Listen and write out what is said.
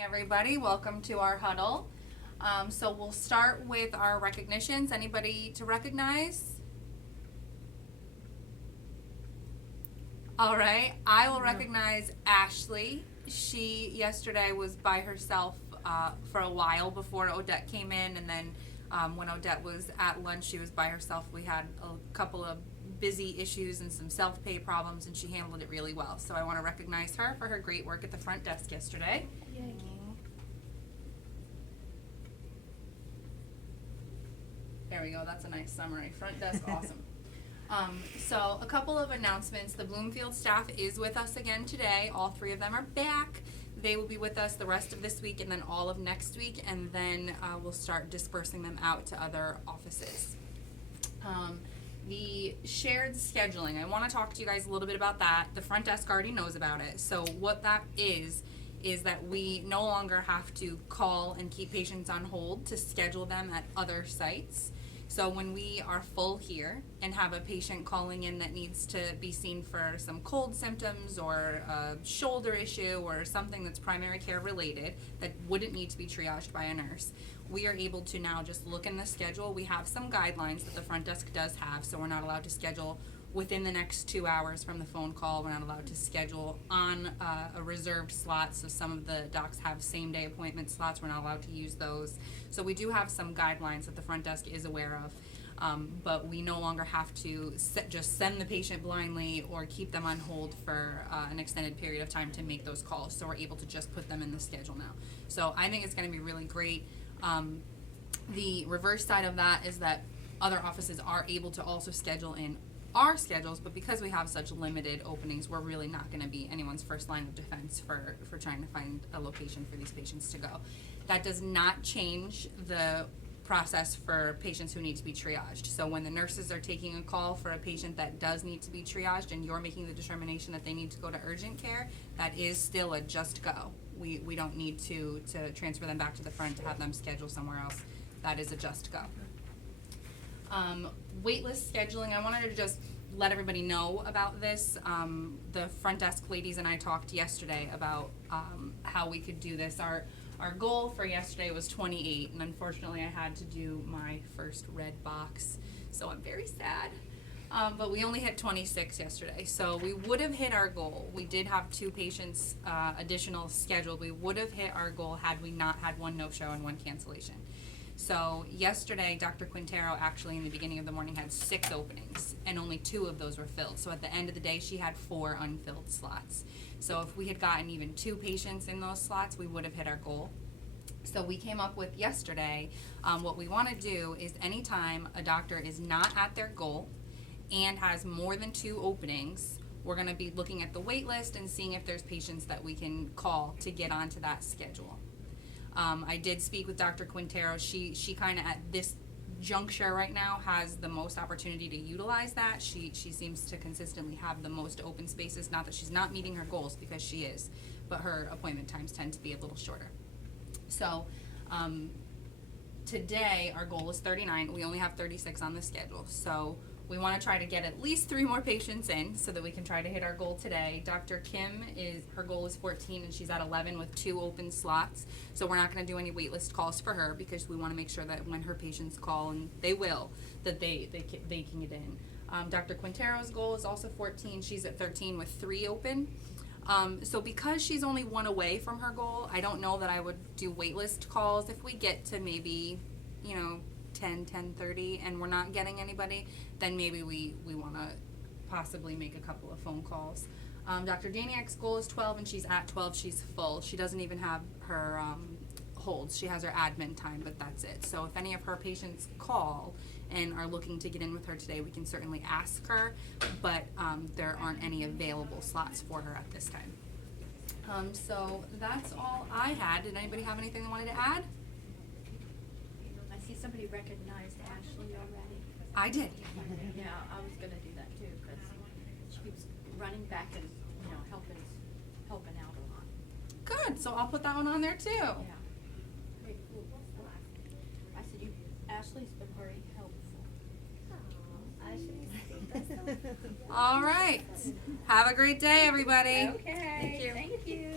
Everybody, welcome to our huddle. So we'll start with our recognitions. Anybody to recognize? All right, I will recognize Ashley. She yesterday was by herself for a while before Odette came in, and then when Odette was at lunch, she was by herself. We had a couple of busy issues and some self-pay problems, and she handled it really well. So I want to recognize her for her great work at the front desk yesterday. Yay. There we go, that's a nice summary. Front desk, awesome. So a couple of announcements. The Bloomfield staff is with us again today. All three of them are back. They will be with us the rest of this week and then all of next week, and then we'll start dispersing them out to other offices. The shared scheduling, I want to talk to you guys a little bit about that. The front desk already knows about it. So what that is that we no longer have to call and keep patients on hold to schedule them at other sites. So when we are full here and have a patient calling in that needs to be seen for some cold symptoms or a shoulder issue or something that's primary care related that wouldn't need to be triaged by a nurse, we are able to now just look in the schedule. We have some guidelines that the front desk does have, so we're not allowed to schedule within the next 2 hours from the phone call. We're not allowed to schedule on a reserved slot, so some of the docs have same day appointment slots. We're not allowed to use those. So we do have some guidelines that the front desk is aware of, but we no longer have to just send the patient blindly or keep them on hold for an extended period of time to make those calls. So we're able to just put them in the schedule now. So I think it's going to be really great. The reverse side of that is that other offices are able to also schedule in our schedules, but because we have such limited openings, we're really not going to be anyone's first line of defense for trying to find a location for these patients to go. That does not change the process for patients who need to be triaged. So when the nurses are taking a call for a patient that does need to be triaged and you're making the determination that they need to go to urgent care, that is still a just go. We don't need to transfer them back to the front to have them schedule somewhere else. That is a just go. Waitlist scheduling, I wanted to just let everybody know about this. The front desk ladies and I talked yesterday about how we could do this. Our goal for yesterday was 28, and unfortunately I had to do my first red box, so I'm very sad. But we only hit 26 yesterday, so we would have hit our goal. We did have 2 patients additional scheduled. We would have hit our goal had we not had 1 no-show and 1 cancellation. So yesterday, Dr. Quintero actually in the beginning of the morning had 6 openings, and only 2 of those were filled. So at the end of the day, she had 4 unfilled slots. So if we had gotten even 2 patients in those slots, we would have hit our goal. So we came up with yesterday, what we want to do is anytime a doctor is not at their goal and has more than 2 openings, we're going to be looking at the wait list and seeing if there's patients that we can call to get onto that schedule. I did speak with Dr. Quintero. She kind of at this juncture right now has the most opportunity to utilize that. She seems to consistently have the most open spaces. Not that she's not meeting her goals, because she is, but her appointment times tend to be a little shorter. So today our goal is 39. We only have 36 on the schedule. So we want to try to get at least 3 more patients in so that we can try to hit our goal today. Dr. Kim, her goal is 14, and she's at 11 with 2 open slots. So we're not going to do any waitlist calls for her, because we want to make sure that when her patients call, and they will, that they can get in. Dr. Quintero's goal is also 14. She's at 13 with 3 open. So because she's only 1 away from her goal, I don't know that I would do waitlist calls. If we get to maybe, 10:30 and we're not getting anybody, then maybe we want to possibly make a couple of phone calls. Dr. Daniak's goal is 12, and she's at 12. She's full. She doesn't even have her holds. She has her admin time, but that's it. So if any of her patients call and are looking to get in with her today, we can certainly ask her, but there aren't any available slots for her at this time. So that's all I had. Did anybody have anything they wanted to add? I see somebody recognized Ashley already. I did. Yeah, I was gonna do that too, because she keeps running back and, helping out a lot. Good, so I'll put that one on there too. Yeah. Great, cool. I said, Ashley's been very helpful. All right. Have a great day, everybody. Okay. Thank you. Thank you.